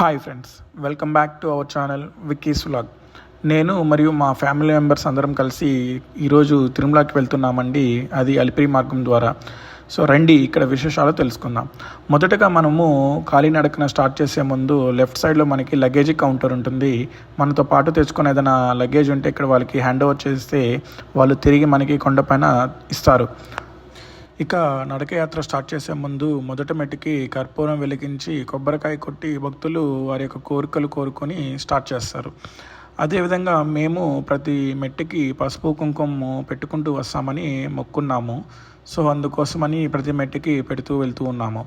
Hi friends, welcome back to our channel విక్కీస్ vlog. నేను మరియు మా ఫ్యామిలీ మెంబర్స్ అందరం కలిసి ఈరోజు తిరుమలకి వెళ్తున్నామండి. అది అలిపిరి మార్గం ద్వారా. సో రండి, ఇక్కడ విశేషాలు తెలుసుకుందాం. మొదటగా మనము కాలినడకన స్టార్ట్ చేసే ముందు లెఫ్ట్ సైడ్లో మనకి లగేజ్ కౌంటర్ ఉంటుంది. మనతో పాటు తెచ్చుకునే ఏదైనా లగేజ్ ఉంటే ఇక్కడ వాళ్ళకి హ్యాండ్ ఓవర్ చేస్తే వాళ్ళు తిరిగి మనకి కొండపైన ఇస్తారు. ఇక నడకయాత్ర స్టార్ట్ చేసే ముందు మొదటి మెట్టుకి కర్పూరం వెలిగించి కొబ్బరికాయ కొట్టి భక్తులు వారి యొక్క కోరికలు కోరుకొని స్టార్ట్ చేస్తారు. అదేవిధంగా మేము ప్రతి మెట్టుకి పసుపు కుంకుమ పెట్టుకుంటూ వస్తామని మొక్కున్నాము. సో అందుకోసమని ప్రతి మెట్టుకి పెడుతూ వెళ్తూ ఉన్నాము.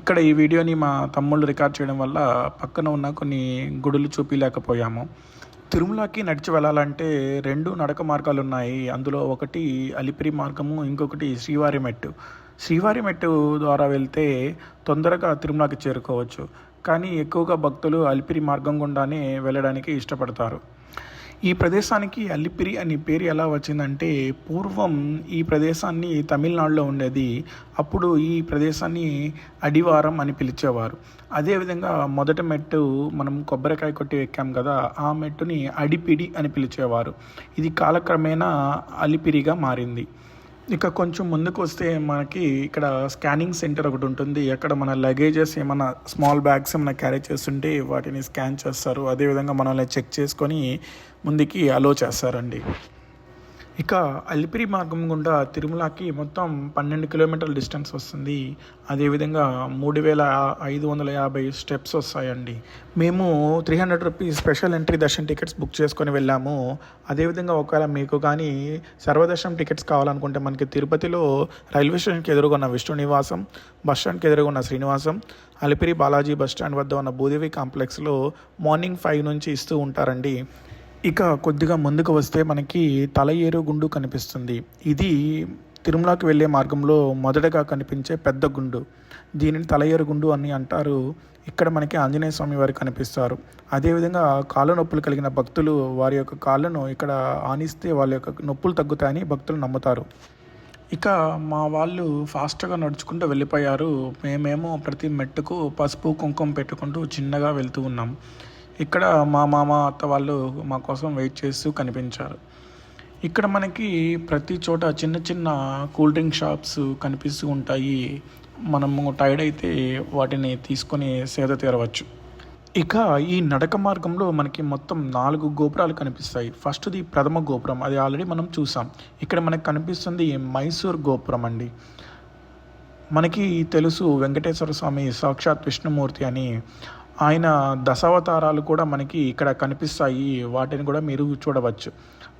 ఇక్కడ ఈ వీడియోని మా తమ్ముళ్ళు రికార్డ్ చేయడం వల్ల పక్కన ఉన్న కొన్ని గుడులు చూపించలేకపోయాము. తిరుమలకి నడిచి వెళ్ళాలంటే 2 నడక మార్గాలు ఉన్నాయి. అందులో ఒకటి అలిపిరి మార్గము, ఇంకొకటి శ్రీవారి మెట్టు. శ్రీవారి మెట్టు ద్వారా వెళ్తే తొందరగా తిరుమలకి చేరుకోవచ్చు. కానీ ఎక్కువగా భక్తులు అలిపిరి మార్గం గుండానే వెళ్ళడానికి ఇష్టపడతారు. ఈ ప్రదేశానికి అలిపిరి అని పేరు ఎలా వచ్చిందంటే, పూర్వం ఈ ప్రదేశాన్ని తమిళనాడులో ఉండేది. అప్పుడు ఈ ప్రదేశాన్ని అడివారం అని పిలిచేవారు. అదేవిధంగా మొదటి మెట్టు మనం కొబ్బరికాయ కొట్టి ఎక్కాం కదా, ఆ మెట్టుని అడిపిడి అని పిలిచేవారు. ఇది కాలక్రమేణా అలిపిరిగా మారింది. ఇక కొంచెం ముందుకు వస్తే మనకి ఇక్కడ స్కానింగ్ సెంటర్ ఒకటి ఉంటుంది. అక్కడ మన లగేజెస్ ఏమైనా స్మాల్ బ్యాగ్స్ ఏమైనా క్యారీ చేస్తుంటే వాటిని స్కాన్ చేస్తారు. అదేవిధంగా మనల్ని చెక్ చేసుకొని ముందుకి అలో చేస్తారండి. ఇక అలిపిరి మార్గం గుండా తిరుమలకి మొత్తం 12 కిలోమీటర్ల డిస్టెన్స్ వస్తుంది. అదేవిధంగా 3550 స్టెప్స్ వస్తాయండి. మేము 300 rupees special entry Darshan tickets book చేసుకొని వెళ్ళాము. అదేవిధంగా ఒకవేళ మీకు కానీ సర్వదర్శనం టికెట్స్ కావాలనుకుంటే మనకి తిరుపతిలో రైల్వే స్టేషన్కి ఎదురుగా విష్ణు నివాసం, బస్ స్టాండ్కి ఎదురుగా శ్రీనివాసం, అలిపిరి బాలాజీ బస్ స్టాండ్ వద్ద ఉన్న భూదేవి కాంప్లెక్స్లో మార్నింగ్ 5 నుంచి ఇస్తూ ఉంటారండి. ఇక కొద్దిగా ముందుకు వస్తే మనకి తలయేరు గుండు కనిపిస్తుంది. ఇది తిరుమలకి వెళ్ళే మార్గంలో మొదటగా కనిపించే పెద్ద గుండు. దీనిని తలయేరు గుండు అని అంటారు. ఇక్కడ మనకి ఆంజనేయ స్వామి వారు కనిపిస్తారు. అదేవిధంగా కాళ్ళ నొప్పులు కలిగిన భక్తులు వారి యొక్క కాళ్ళను ఇక్కడ ఆనిస్తే వాళ్ళ యొక్క నొప్పులు తగ్గుతాయని భక్తులు నమ్ముతారు. ఇక మా వాళ్ళు ఫాస్ట్గా నడుచుకుంటూ వెళ్ళిపోయారు. మేమేమో ప్రతి మెట్టుకు పసుపు కుంకుమ పెట్టుకుంటూ చిన్నగా వెళ్తూ ఉన్నాం. ఇక్కడ మా మామ అత్త వాళ్ళు మా కోసం వెయిట్ చేస్తూ కనిపించారు. ఇక్కడ మనకి ప్రతి చోట చిన్న చిన్న కూల్ డ్రింక్ షాప్స్ కనిపిస్తూ ఉంటాయి. మనము టైర్డ్ అయితే వాటిని తీసుకొని సేద తీరవచ్చు. ఇక ఈ నడక మార్గంలో మనకి మొత్తం 4 గోపురాలు కనిపిస్తాయి. ఫస్ట్ది ప్రథమ గోపురం, అది ఆల్రెడీ మనం చూసాం. ఇక్కడ మనకు కనిపిస్తుంది మైసూర్ గోపురం అండి. మనకి తెలుసు వెంకటేశ్వర స్వామి సాక్షాత్ విష్ణుమూర్తి అని. ఆయన దశావతారాలు కూడా మనకి ఇక్కడ కనిపిస్తాయి. వాటిని కూడా మీరు చూడవచ్చు.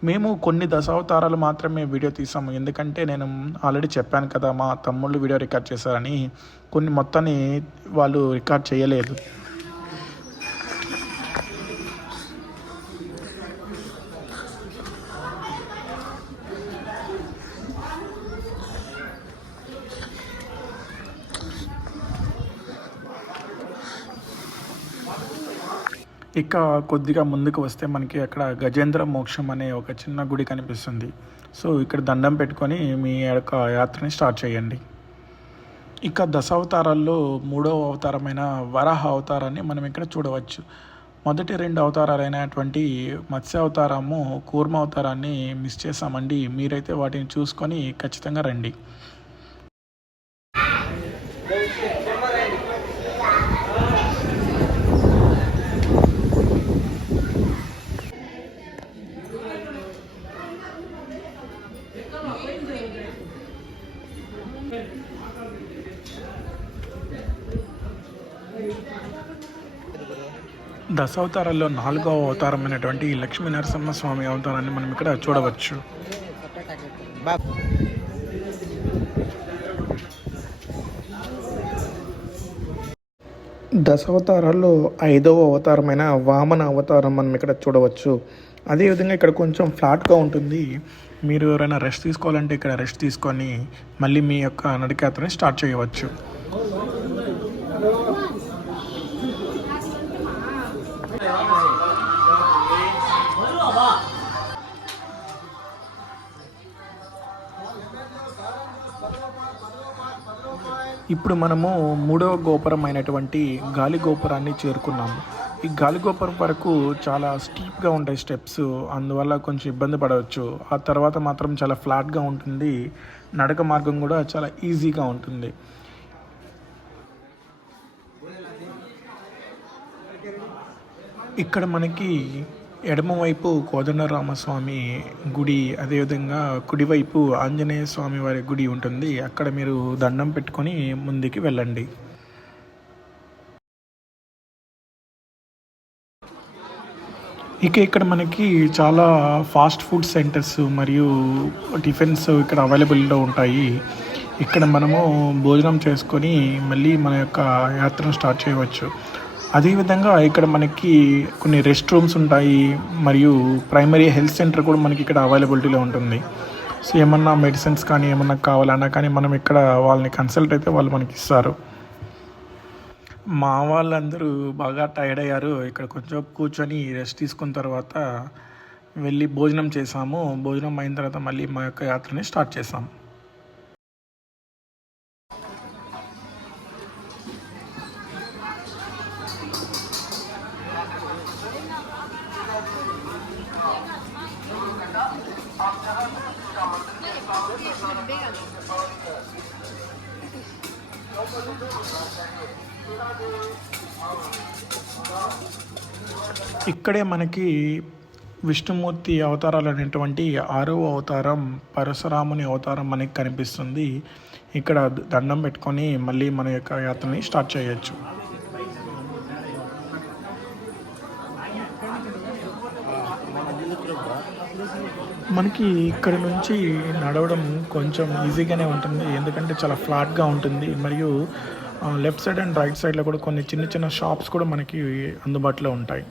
మేము కొన్ని దశావతారాలు మాత్రమే వీడియో తీసాము. ఎందుకంటే నేను ఆల్రెడీ చెప్పాను కదా, మా తమ్ముళ్ళు వీడియో రికార్డ్ చేశారని. కొన్ని మొత్తాన్ని వాళ్ళు రికార్డ్ చేయలేదు. ఇక కొద్దిగా ముందుకు వస్తే మనకి అక్కడ గజేంద్ర మోక్షం అనే ఒక చిన్న గుడి కనిపిస్తుంది. సో ఇక్కడ దండం పెట్టుకొని మీ యొక్క యాత్రని స్టార్ట్ చేయండి. ఇక దశావతారాల్లో 3వ అవతారమైన వరాహ అవతారాన్ని మనం ఇక్కడ చూడవచ్చు. మొదటి 2 అవతారాలైనటువంటి మత్స్య అవతారము, కూర్మ అవతారాన్ని మిస్ చేసామండి. మీరైతే వాటిని చూసుకొని ఖచ్చితంగా రండి. దశావతారాల్లో 4వ అవతారమైనటువంటి లక్ష్మీ నరసింహస్వామి అవతారాన్ని మనం ఇక్కడ చూడవచ్చు. దశావతారాల్లో 5వ అవతారమైన వామన అవతారం మనం ఇక్కడ చూడవచ్చు. అదేవిధంగా ఇక్కడ కొంచెం ఫ్లాట్గా ఉంటుంది. మీరు ఎవరైనా రెస్ట్ తీసుకోవాలంటే ఇక్కడ రెస్ట్ తీసుకొని మళ్ళీ మీ యొక్క నడకయాత్రని స్టార్ట్ చేయవచ్చు. ఇప్పుడు మనము మూడవ గోపురం అయినటువంటి గాలి గోపురాన్ని చేరుకున్నాము. ఈ గాలి గోపురం వరకు చాలా స్టీప్గా ఉంటాయి స్టెప్స్, అందువల్ల కొంచెం ఇబ్బంది పడవచ్చు. ఆ తర్వాత మాత్రం చాలా ఫ్లాట్గా ఉంటుంది, నడక మార్గం కూడా చాలా ఈజీగా ఉంటుంది. ఇక్కడ మనకి ఎడమవైపు కోదండరామస్వామి గుడి, అదేవిధంగా కుడివైపు ఆంజనేయ స్వామి వారి గుడి ఉంటుంది. అక్కడ మీరు దండం పెట్టుకొని ముందుకి వెళ్ళండి. ఇక్కడ మనకి చాలా ఫాస్ట్ ఫుడ్ సెంటర్స్ మరియు టిఫిన్స్ ఇక్కడ అవైలబుల్లో ఉంటాయి. ఇక్కడ మనము భోజనం చేసుకొని మళ్ళీ మన యొక్క యాత్రను స్టార్ట్ చేయవచ్చు. అదేవిధంగా ఇక్కడ మనకి కొన్ని రెస్ట్ రూమ్స్ ఉంటాయి మరియు ప్రైమరీ హెల్త్ సెంటర్ కూడా మనకి ఇక్కడ అవైలబిలిటీలో ఉంటుంది. సో ఏమన్నా మెడిసిన్స్ కానీ ఏమన్నా కావాలన్నా కానీ మనం ఇక్కడ వాళ్ళని కన్సల్ట్ అయితే వాళ్ళు మనకి ఇస్తారు. మా వాళ్ళందరూ బాగా టైర్డ్ అయ్యారు. ఇక్కడ కొంచెం కూర్చొని రెస్ట్ తీసుకున్న తర్వాత వెళ్ళి భోజనం చేసాము. భోజనం అయిన తర్వాత మళ్ళీ మా యొక్క యాత్రని స్టార్ట్ చేసాము. ఇక్కడే మనకి విష్ణుమూర్తి అవతారాలు అనేటువంటి 6వ అవతారం పరశురాముని అవతారం మనకి కనిపిస్తుంది. ఇక్కడ దండం పెట్టుకొని మళ్ళీ మన యొక్క యాత్రని స్టార్ట్ చేయొచ్చు. మనకి ఇక్కడ నుంచి నడవడం కొంచెం ఈజీగానే ఉంటుంది, ఎందుకంటే చాలా ఫ్లాట్గా ఉంటుంది. మరియు లెఫ్ట్ సైడ్ అండ్ రైట్ సైడ్లో కూడా కొన్ని చిన్న చిన్న షాప్స్ కూడా మనకి అందుబాటులో ఉంటాయి.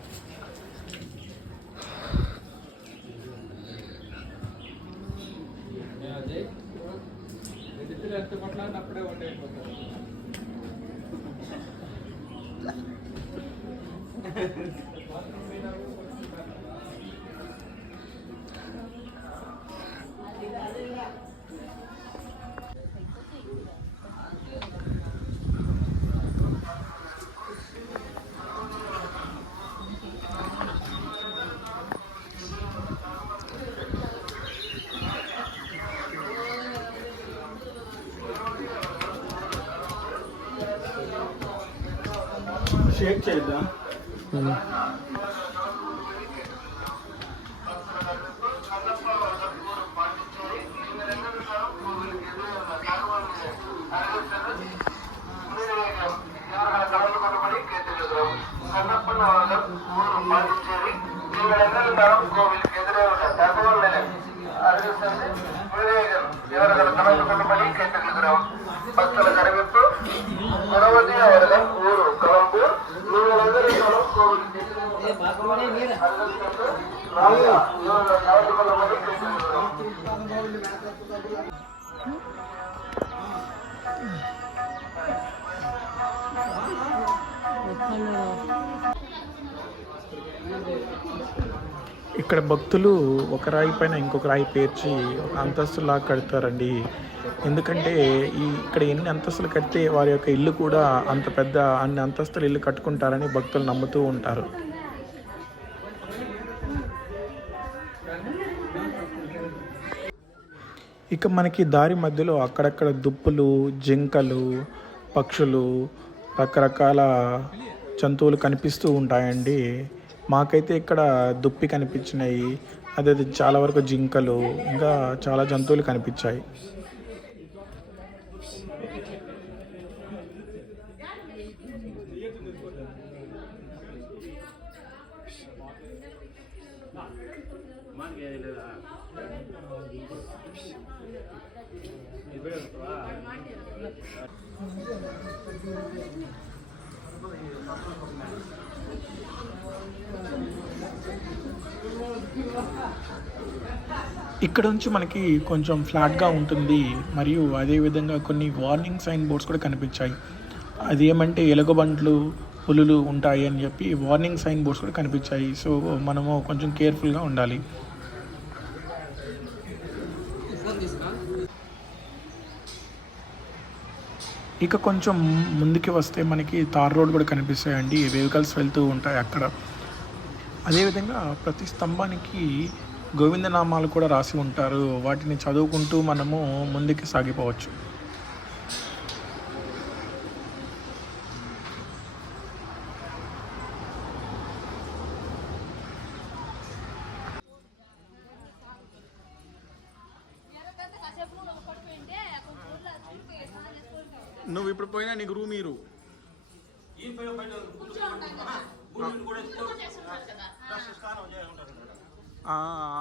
షేక్ చేద్దాం. பக்தல கரவிப்பு குணவதி அவர்கள் ஊரு கலம்பூர் நீங்களெல்லರೂ ఇక్కడ భక్తులు ఒక రాయి పైన ఇంకొక రాయి పేర్చి ఒక అంతస్తులా కడతారండి. ఎందుకంటే ఇక్కడ ఎన్ని అంతస్తులు కడితే వారి యొక్క ఇల్లు కూడా అంత పెద్ద అన్ని అంతస్తులు ఇల్లు కట్టుకుంటారని భక్తులు నమ్ముతూ ఉంటారు. ఇక మనకి దారి మధ్యలో అక్కడక్కడ దుప్పులు, జింకలు, పక్షులు, రకరకాల జంతువులు కనిపిస్తూ ఉంటాయండి. మాకైతే ఇక్కడ దుప్పి కనిపించినాయి, అదే చాలా వరకు జింకలు, ఇంకా చాలా జంతువులు కనిపించాయి. ఇక్కడ నుంచి మనకి కొంచెం ఫ్లాట్గా ఉంటుంది మరియు అదేవిధంగా కొన్ని వార్నింగ్ సైన్ బోర్డ్స్ కూడా కనిపించాయి. అది ఏమంటే ఎలుగుబంట్లు, పులులు ఉంటాయి అని చెప్పి వార్నింగ్ సైన్ బోర్డ్స్ కూడా కనిపించాయి. సో మనము కొంచెం కేర్ఫుల్గా ఉండాలి. ఇక కొంచెం ముందుకి వస్తే మనకి తార్ రోడ్ కూడా కనిపిస్తాయండి, వెహికల్స్ వెళ్తూ ఉంటాయి అక్కడ. అదేవిధంగా ప్రతి స్తంభానికి గోవిందనామాలు కూడా రాసి ఉంటారు, వాటిని చదువుకుంటూ మనము ముందుకు సాగిపోవచ్చు. నువ్వు ఇప్పుడు పోయినా నీకు రూమ్ మీరు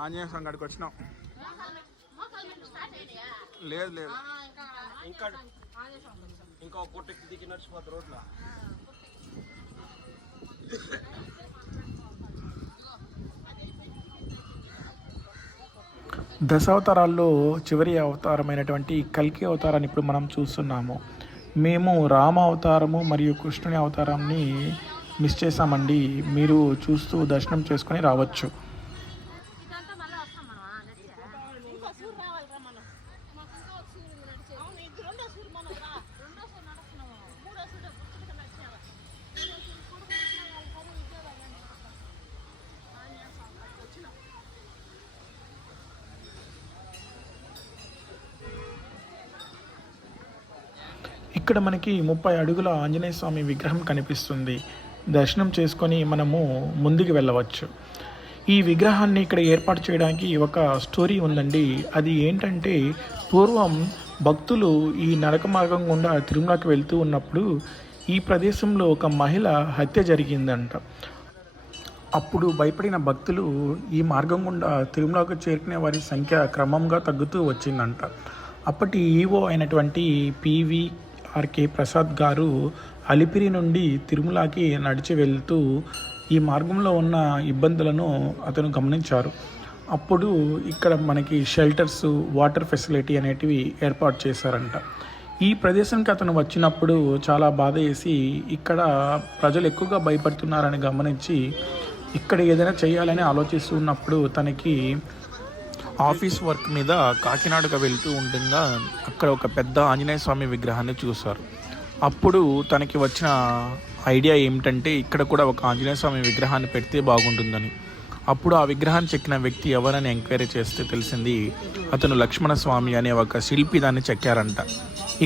ఆంజనేయ స్వామి కాడికి వచ్చినాం. లేదు లేదు, ఇంకా కొట్టెక్కి దిగి నడిచిపోద్ది రోడ్లో. దశావతారాల్లో చివరి అవతారమైనటువంటి కల్కి అవతారాన్ని ఇప్పుడు మనం చూస్తున్నాము. మేము రామ అవతారము మరియు కృష్ణుని అవతారాన్ని మిస్ చేసామండి. మీరు చూస్తూ దర్శనం చేసుకొని రావచ్చు. ఇక్కడ మనకి 30 అడుగుల ఆంజనేయ స్వామి విగ్రహం కనిపిస్తుంది. దర్శనం చేసుకొని మనము ముందుకు వెళ్ళవచ్చు. ఈ విగ్రహాన్ని ఇక్కడ ఏర్పాటు చేయడానికి ఒక స్టోరీ ఉందండి. అది ఏంటంటే, పూర్వం భక్తులు ఈ నడక మార్గం గుండా తిరుమలకి వెళ్తూ ఉన్నప్పుడు ఈ ప్రదేశంలో ఒక మహిళ హత్య జరిగిందంట. అప్పుడు భయపడిన భక్తులు ఈ మార్గం గుండా తిరుమలకు చేరుకునే వారి సంఖ్య క్రమంగా తగ్గుతూ వచ్చిందంట. అప్పటి ఈవో అయినటువంటి PVRK ప్రసాద్ గారు అలిపిరి నుండి తిరుమలకి నడిచి వెళ్తూ ఈ మార్గంలో ఉన్న ఇబ్బందులను అతను గమనించారు. అప్పుడు ఇక్కడ మనకి షెల్టర్స్, వాటర్ ఫెసిలిటీ అనేటివి ఏర్పాటు చేశారంట. ఈ ప్రదేశానికి అతను వచ్చినప్పుడు చాలా బాధ వేసి, ఇక్కడ ప్రజలు ఎక్కువగా భయపడుతున్నారని గమనించి ఇక్కడ ఏదైనా చేయాలని ఆలోచిస్తున్నప్పుడు తనకి ఆఫీస్ వర్క్ మీద కాకినాడకు వెళ్తూ ఉండగా అక్కడ ఒక పెద్ద ఆంజనేయ స్వామి విగ్రహాన్ని చూశారు. అప్పుడు తనకి వచ్చిన ఐడియా ఏమిటంటే, ఇక్కడ కూడా ఒక ఆంజనేయ స్వామి విగ్రహాన్ని పెడితే బాగుంటుందని. అప్పుడు ఆ విగ్రహాన్ని చెక్కిన వ్యక్తి ఎవరని ఎంక్వైరీ చేస్తే తెలిసింది, అతను లక్ష్మణస్వామి అనే ఒక శిల్పి దాన్ని చెక్కారంట.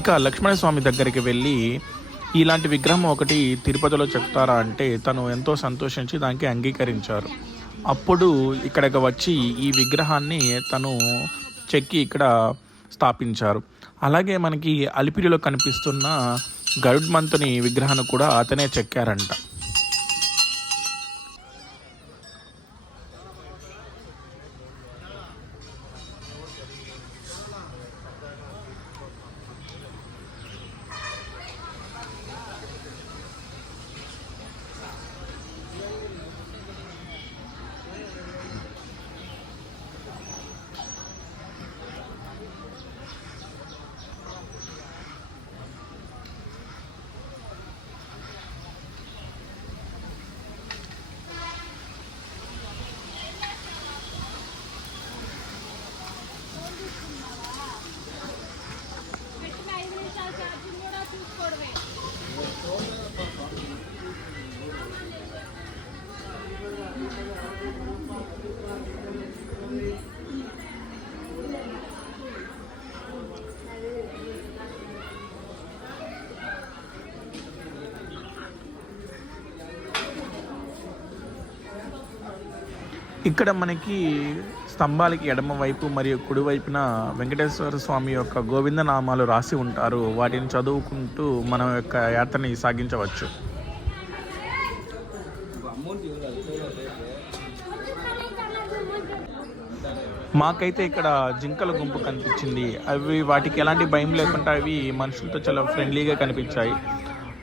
ఇక లక్ష్మణస్వామి దగ్గరికి వెళ్ళి, ఇలాంటి విగ్రహం ఒకటి తిరుపతిలో చెప్తారా అంటే తను ఎంతో సంతోషించి దానికి అంగీకరించారు. అప్పుడు ఇక్కడికి వచ్చి ఈ విగ్రహాన్ని తను చెక్కి ఇక్కడ స్థాపించారు. అలాగే మనకి అలిపిరిలో కనిపిస్తున్న గరుడ్మంతుని విగ్రహాన్ని కూడా అతనే చెక్కారంట. ఇక్కడ మనకి స్తంభాలకి ఎడమ వైపు మరియు కుడివైపున వెంకటేశ్వర స్వామి యొక్క గోవింద నామాలు రాసి ఉంటారు. వాటిని చదువుకుంటూ మన యొక్క యాత్రని సాగించవచ్చు. మాకైతే ఇక్కడ జింకల గుంపు కనిపించింది. అవి వాటికి ఎలాంటి భయం లేకుండా అవి మనుషులతో చాలా ఫ్రెండ్లీగా కనిపించాయి.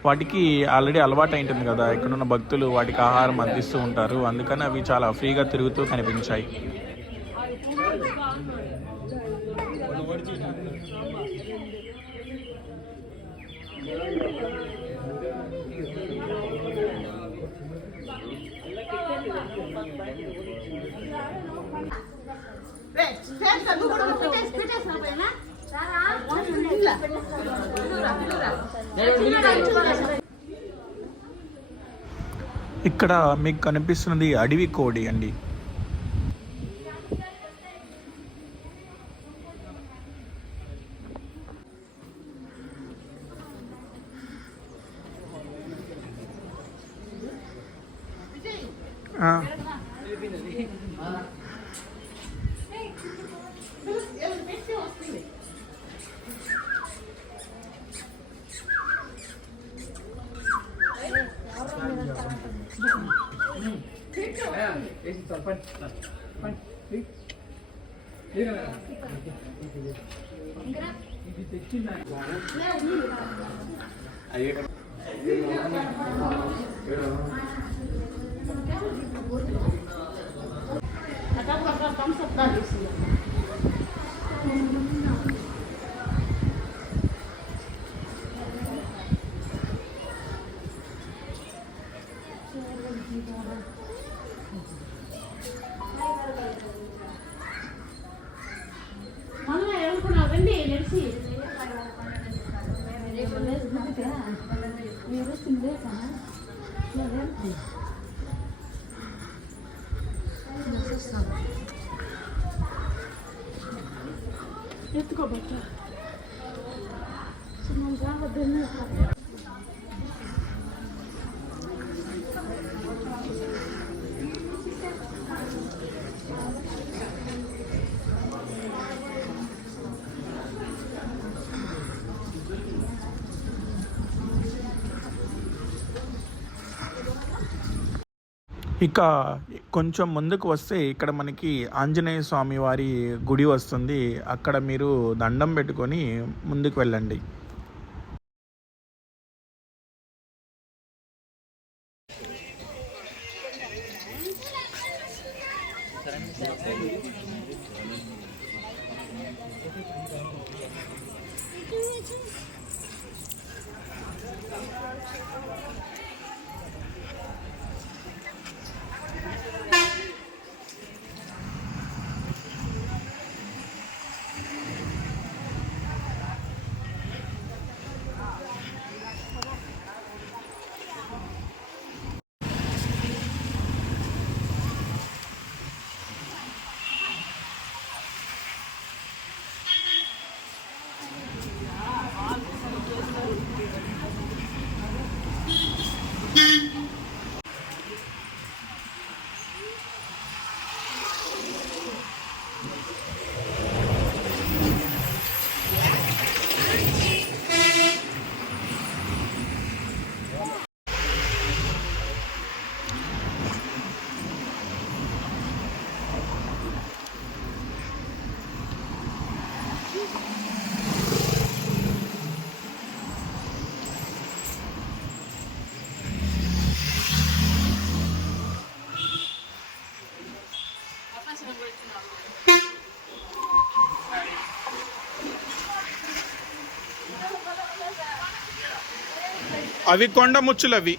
వాటికి ఆల్రెడీ అలవాటు అయింటుంది కదా, ఇక్కడున్న భక్తులు వాటికి ఆహారం అందిస్తూ ఉంటారు, అందుకని అవి చాలా ఫ్రీగా తిరుగుతూ కనిపించాయి. ఇక్కడ మీకు కనిపిస్తున్నది అడవి కోడి అండి. ఇక కొంచెం ముందుకు వస్తే ఇక్కడ మనకి ఆంజనేయ స్వామి వారి గుడి వస్తుంది. అక్కడ మీరు దండం పెట్టుకొని ముందుకు వెళ్ళండి. అవి కొండ ముచ్చులు అవి.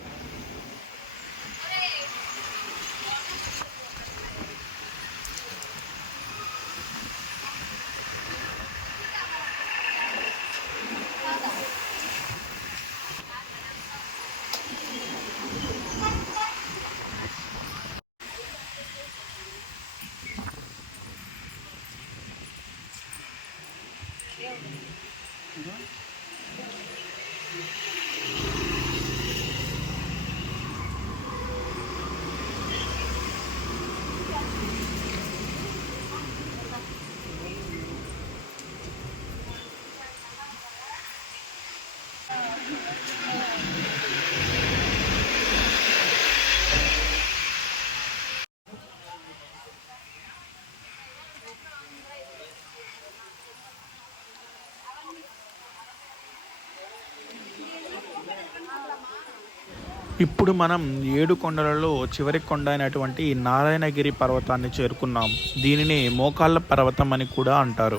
ఇప్పుడు మనం 7 కొండలలో చివరి కొండ అయినటువంటి నారాయణగిరి పర్వతాన్ని చేరుకున్నాం. దీనిని మోకాళ్ళ పర్వతం అని కూడా అంటారు.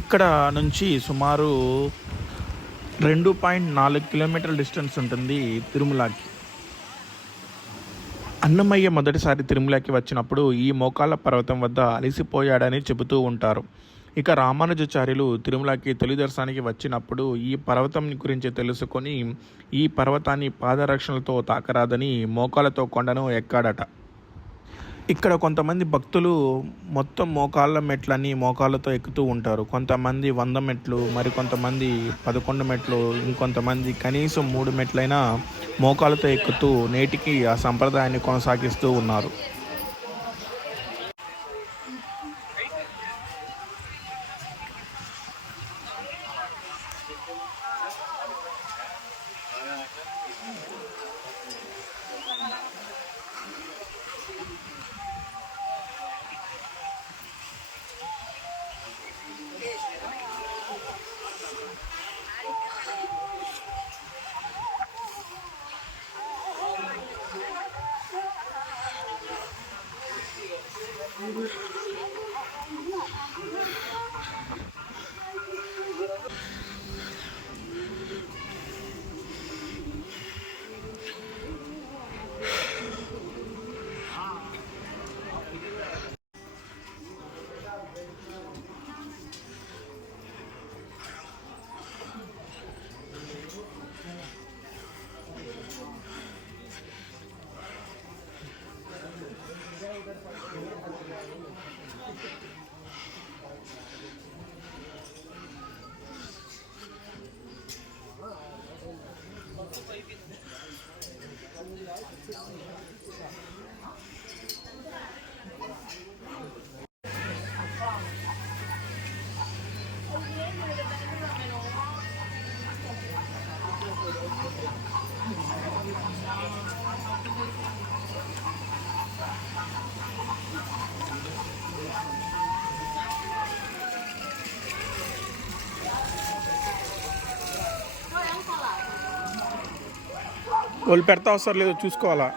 ఇక్కడ నుంచి సుమారు 2.4 కిలోమీటర్ల డిస్టెన్స్ ఉంటుంది తిరుమలకి. అన్నమయ్య మొదటిసారి తిరుమలకి వచ్చినప్పుడు ఈ మోకాళ్ళ పర్వతం వద్ద అలసిపోయాడని చెబుతూ ఉంటారు. ఇక రామానుజాచార్యులు తిరుమలకి తొలి దర్శనానికి వచ్చినప్పుడు ఈ పర్వతం గురించి తెలుసుకొని ఈ పర్వతాన్ని పాదరక్షణలతో తాకరాదని మోకాళ్ళతో కొండను ఎక్కాడట. ఇక్కడ కొంతమంది భక్తులు మొత్తం మోకాళ్ళ మెట్లని మోకాళ్ళతో ఎక్కుతూ ఉంటారు. కొంతమంది 100 మెట్లు, మరికొంతమంది 11 మెట్లు, ఇంకొంతమంది కనీసం 3 మెట్లైనా మోకాళ్ళతో ఎక్కుతూ నేటికి ఆ సంప్రదాయాన్ని కొనసాగిస్తూ ఉన్నారు. వాళ్ళు పెడతా వస్తారు లేదో చూసుకోవాలా.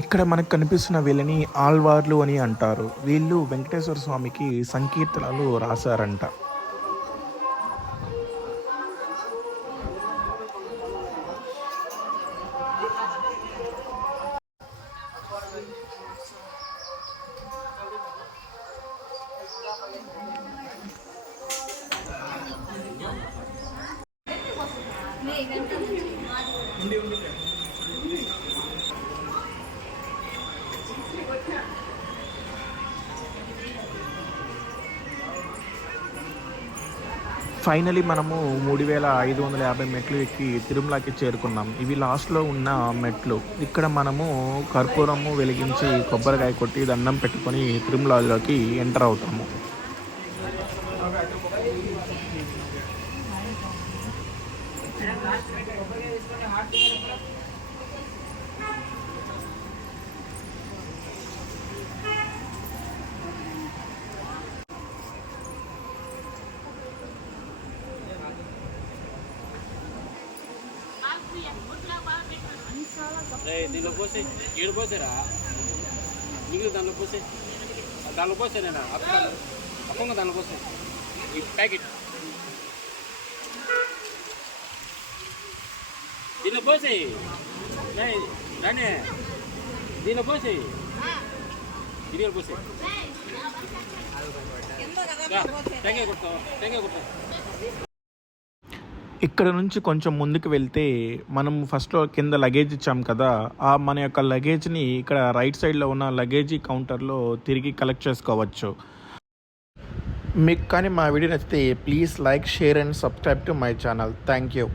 ఇక్కడ మనకు కనిపిస్తున్న వీళ్ళని ఆళ్వార్లు అని అంటారు. వీళ్ళు వెంకటేశ్వర స్వామికి సంకీర్తనలు రాశారంట. ఫైనలీ మనము 3550 మెట్లు ఎక్కి తిరుమలకి చేరుకున్నాం. ఇవి లాస్ట్లో ఉన్న మెట్లు. ఇక్కడ మనము కర్పూరము వెలిగించి కొబ్బరికాయ కొట్టి దండం పెట్టుకొని తిరుమలలోకి ఎంటర్ అవుతాము. దీనిలో పోసే 7 పోసారా మిగిలిన దానిలో పోసే నేను అప్పంగా దానిలో పోసే ఈ ప్యాకెట్ దీనిలో పోసేయి రానే దీనిలో పోసేయి దీనిలో పోసే టెంకాయ కొడతావు ఇక్కడ నుంచి కొంచెం ముందుకు వెళ్తే మనం ఫస్ట్లో కింద లగేజ్ ఇచ్చాం కదా, ఆ మన యొక్క లగేజ్ని ఇక్కడ రైట్ సైడ్లో ఉన్న లగేజీ కౌంటర్లో తిరిగి కలెక్ట్ చేసుకోవచ్చు. మీకు కానీ మా వీడియో నచ్చితే please like, share and subscribe to my channel. Thank you.